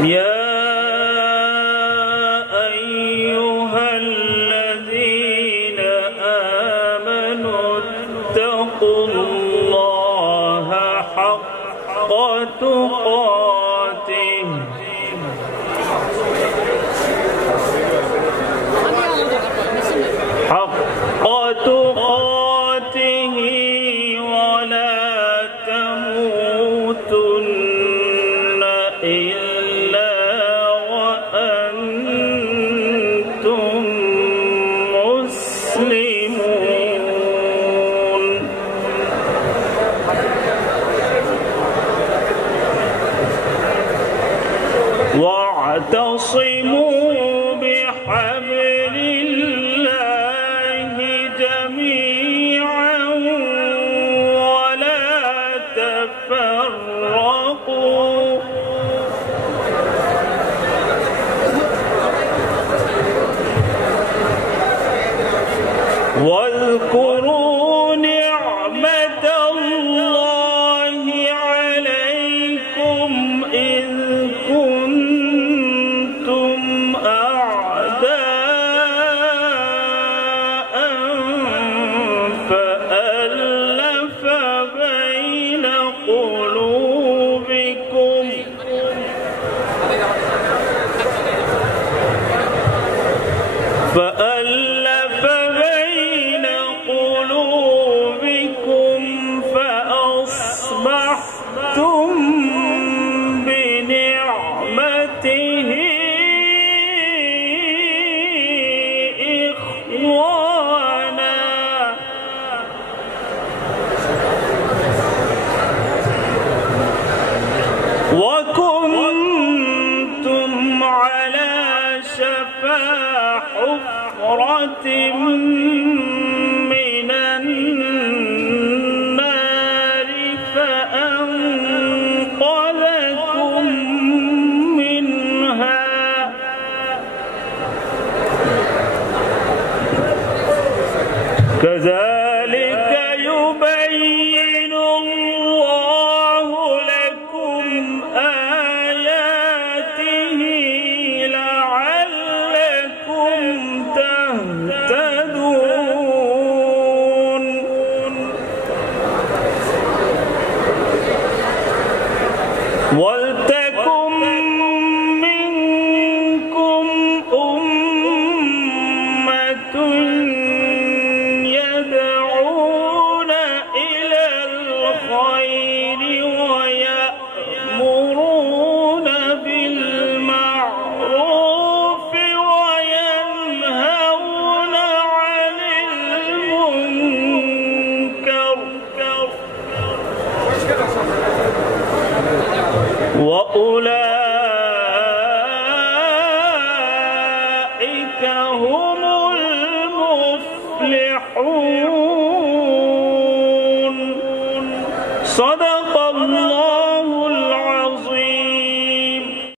يا أيها الذين آمنوا اتقوا الله حق تقاته ولا تموتن إلا وأنتم مسلمون واعتصموا بحبل الله جميعا ولا تفرقوا واذكروا نعمة الله عليكم إذ كنتم أعداء فألف بين قلوبكم فأصبحتم بنعمته إخوانا وكنتم على شفا حفرة من النار فأنقذكم منها كذلك يبين الله لكم آياته لعلكم تهتدون ولتكن منكم أمة يدعون إلى الخير ويأمرون بالمعروف وينهون عن المنكر وأولئك هم المفلحون